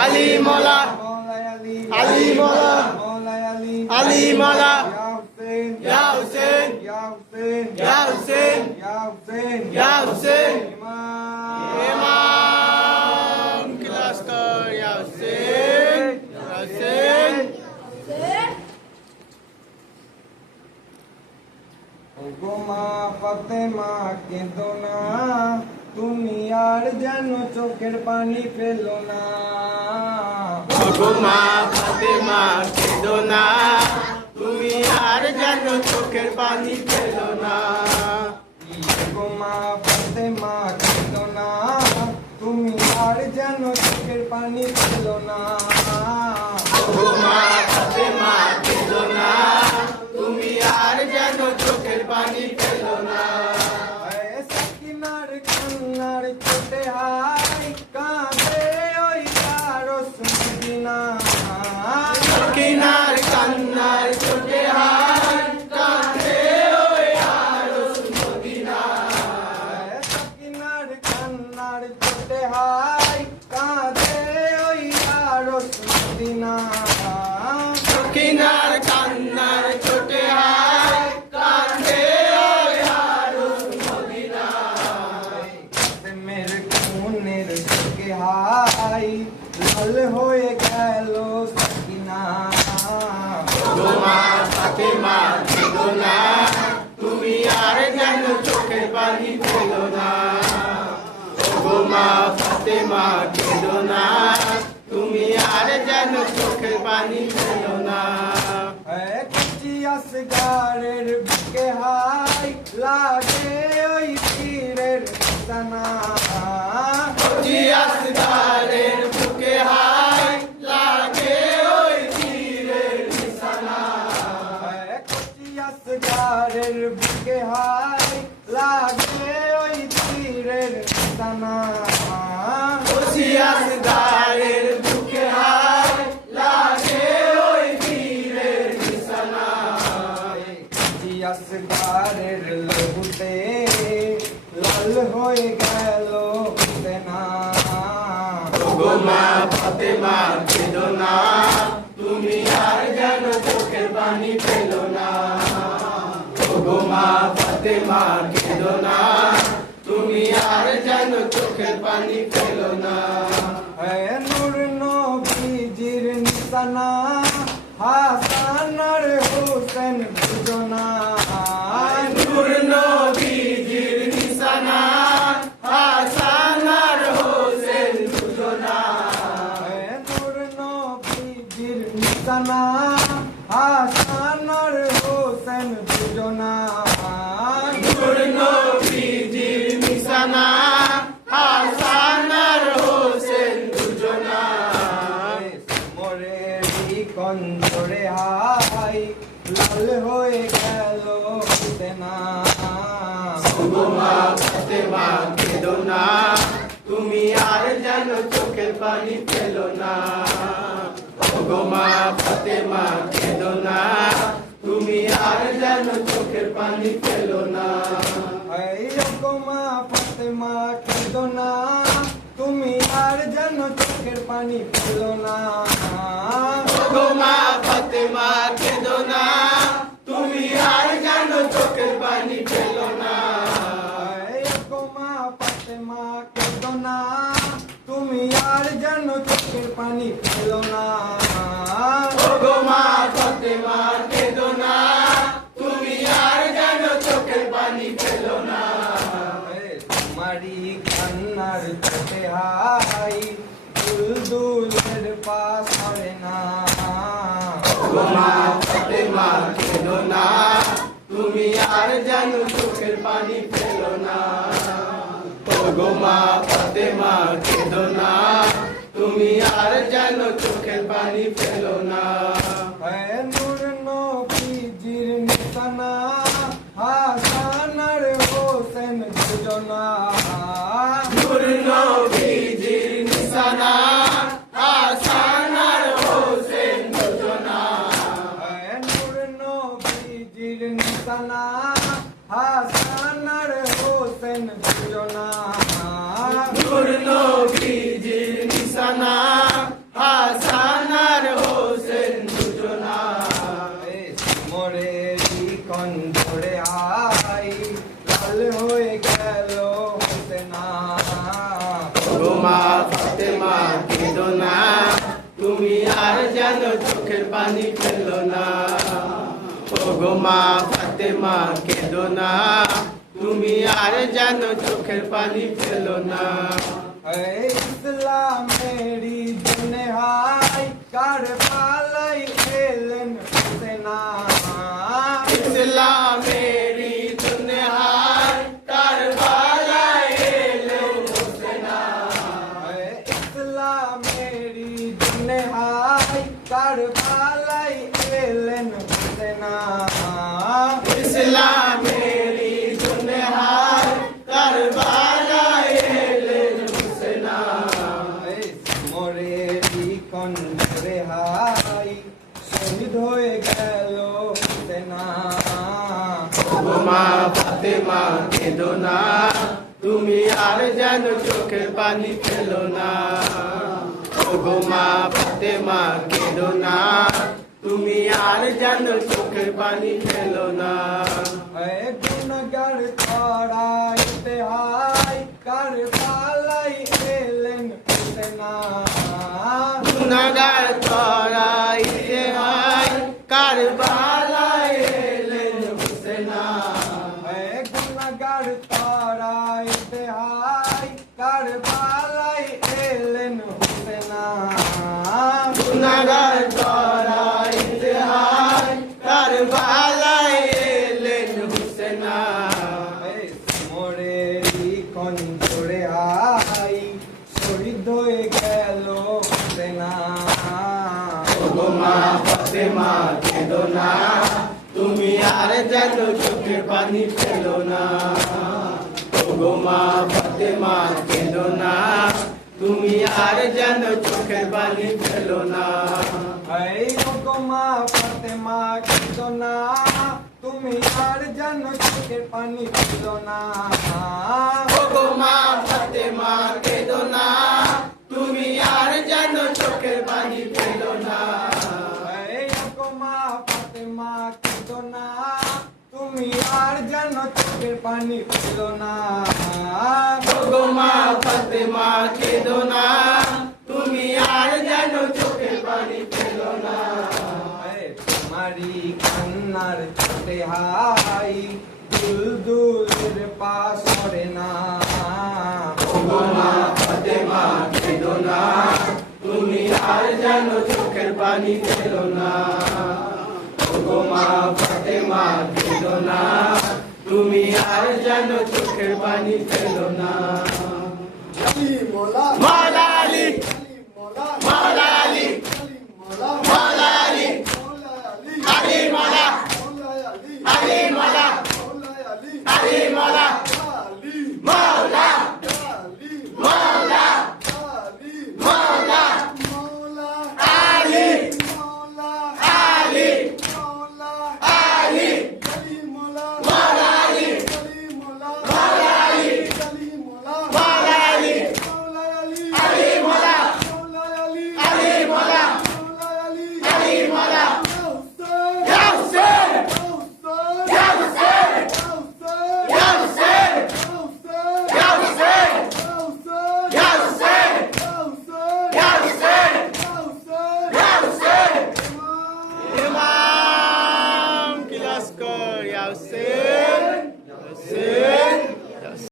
আলী মৌলা আলী মৌলা আলী মৌলা ইয়া হুসেন ইয়া হুসেন ইয়া হুসেন ইমাম ক্লাস কর ইয়া হুসেন ইয়া হুসেন ওগো মা ফাতেমা কেঁদো না, তুমি আর যেন চোখের পানি ফেলো না। ওগো মা ফাতেমা কেঁদো না, তুমি আর যেন চোখের পানি ফেলো না। ওগো মা ফাতেমা কেঁদো না, তুমি আর যেন চোখের পানি ফেলো না। ওগো মা ফাতেমা কেঁদো না, তুমি আর যেন চোখের পানি ফেলো না। সাকিনার কান্নার চোটে হাই কাঁদে ওই আরশ মদিনা। সাকিনার কান্নার চোটে হাত কাঁদে ওই আরশ মদিনা। সাকিনার কান্নার চোটে হাই কাঁদে ওই আরশ মদিনা। সাকিনার কান্নার চোটে হাত কাঁদে ওই আরশ মদিনা। মের খুনের চোখে হাই লাল হয়ে গেল সাকিনা। ওগো মা ফাতেমা কেঁদো না, তুমি আর যেন চোখের পানি ফেলো না। ওগো মা ফাতেমা কেঁদো না, তুমি আর যেন চোখের পানি ফেলো না। কচি আসগারের বুকে হাই লাগে ওই তীরের নিশানা। জিয়াসদারের বুকে হাই লাগে ওই তীরের নিশানা। কচি আসগারের বুকে হাই লাগে ওই তীরের নিশানা। জিয়াসদারের বুকে হাই লাগে ওই তীরের নিশানা। আসগারের লহুতে লাল হয়ে গেল সেনা। ওগো মা ফাতেমা কেঁদো না, তুমি আর যেন চোখের পানি ফেলো না। ওগো মা ফাতেমা কেঁদো না, তুমি আর যেন চোখের পানি ফেলো না। নূর নবীজির নিশানা হাসান আর হোসেন দুজনা। নূর নবীজির নিশানা হাসান আর হোসেন দুজনা। নূর নবীজির নিশানা হাসান আর হোসেন দুজনা। নূর নবীজির নিশানা হাসান আর হোসেন দুজনা। মোরেরই কঞ্জরে হাই লাল হয়ে গেল সেনা। ওগো মা ফাতেমা কেঁদো না, তুমি আর যেন চোখের পানি ফেলো না। ওগো মা ফাতেমা কেঁদো না, তুমি আর যেন চোখের পানি ফেলো না। ওগো মা ফাতেমা কেঁদো না, তুমি আর যেন চোখের পানি ফেলো না। ওগো মা ফাতেমা কেঁদো না, তুমি আর যেন চোখের পানি ফেলো না। ওগো মা ফাতেমা কেঁদো না, তুমি আর যেন চোখের পানি ফেলো না। ওগো মা ফাতেমা কেঁদো না, তুমি আর যেন চোখের পানি ফেলো না। তোমারি কান্নার চোখে হাই দুলদুলের পাশ হবে না। ওগো মা ফাতেমা কেঁদো না, তুমি আর যেন চোখের পানি ফেলো না। ওগো মা ফাতেমা কেঁদো না, তুমি আর যেন চোখের পানি ফেলো না। নূর নবীজির নিশানা হাসান আর হোসেন দুজনা। নূর নবীজির নিশানা হাসান আর হোসেন দুজনা। নূর নবীজির নিশানা হাসান আর হোসেন দুজনা। নূর নবীজির নিশানা চোখের পানি ফেলো না ওগো মা ফাতেমা কেঁদো না তুমি আর যেন চোখের পানি ফেলো না ইসলামেরি জন্যে হাই কারবালাই এলেন হোসেনা ইসলামেরি জন্যে হাই কারবালায় এলেন হোসেনা ইসলামেরি জন্যে হাই কারবালাই এলেন হোসেনা ইসলামেরি জন্যে হাই কারবালায় এলেন হোসেনা মোরেরি কণ্ঠরে হাই শহীদ হয়ে গেল হোসেনা ওগো মা ফাতেমা কেঁদো না তুমি আর যেন চোখের পানি ফেলো না ওগো মা ফাতেমা কেঁদো না তুমি আর যেন চোখের পানি ফেলো না গুণগার ছড়াইতে হাই কারবালাই এলেন হোসেনা গুনাহগার ছড়াইতে হাই কারবালায় এলেন হোসেনা গুণগার ছড়াইতে হাই কারবালাই এলেন হোসেনা গুনাহগার ছড়াইতে হাই কারবালায় এলেন হোসেনা মোরেরি কণ্ঠরে হাই শহীদ হয়ে গেল হোসেনা ওগো মা ফাতেমা কেঁদো না তুমি আর যেন চোখের পানি ফেলো না ওগো মা ফাতেমা কেঁদো না তুমি আর যেন চোখের পানি ফেলো না ওগো মা ফাতেমা কেঁদো না তুমি আর যেন চোখের পানি ফেলো না ওগো মা ফাতেমা কেঁদো না তুমি আর যেন চোখের পানি ফেলো না ওগো মা ফাতেমা কেঁদো না তুমি আর যেন চোখের পানি ফেলো না ওগো মা ফাতেমা কেঁদো না তুমি আর যেন চোখের পানি ফেলো না তোমারি কান্নার চোটে হাই দুলদুলের পাশ সরে না ওগো মা ফাতেমা কেঁদো না তুমি আর যেন চোখের পানি ফেলো না ওগো মা ফাতেমা কেঁদো না তুমি আর যেন চোখের পানি ফেলো না মাওলা আলী মাওলা আলী মাওলা আলী আলী মাওলা আলী মাওলা আলী মাওলা মাওলা মাওলা মাওলা আলী আলী আলী মাওলা আলী মাওলা আলী মাওলা আলী আলী মাওলা আলী মাওলা আলী মাওলা ইয়া হুসেন ইয়া হুসেন ইয়া হুসেন ইয়া হুসেন ইয়া হুসেন ইয়া হুসেন ইয়া হুসেন ইমাম কি লস্কর ইয়া হুসেন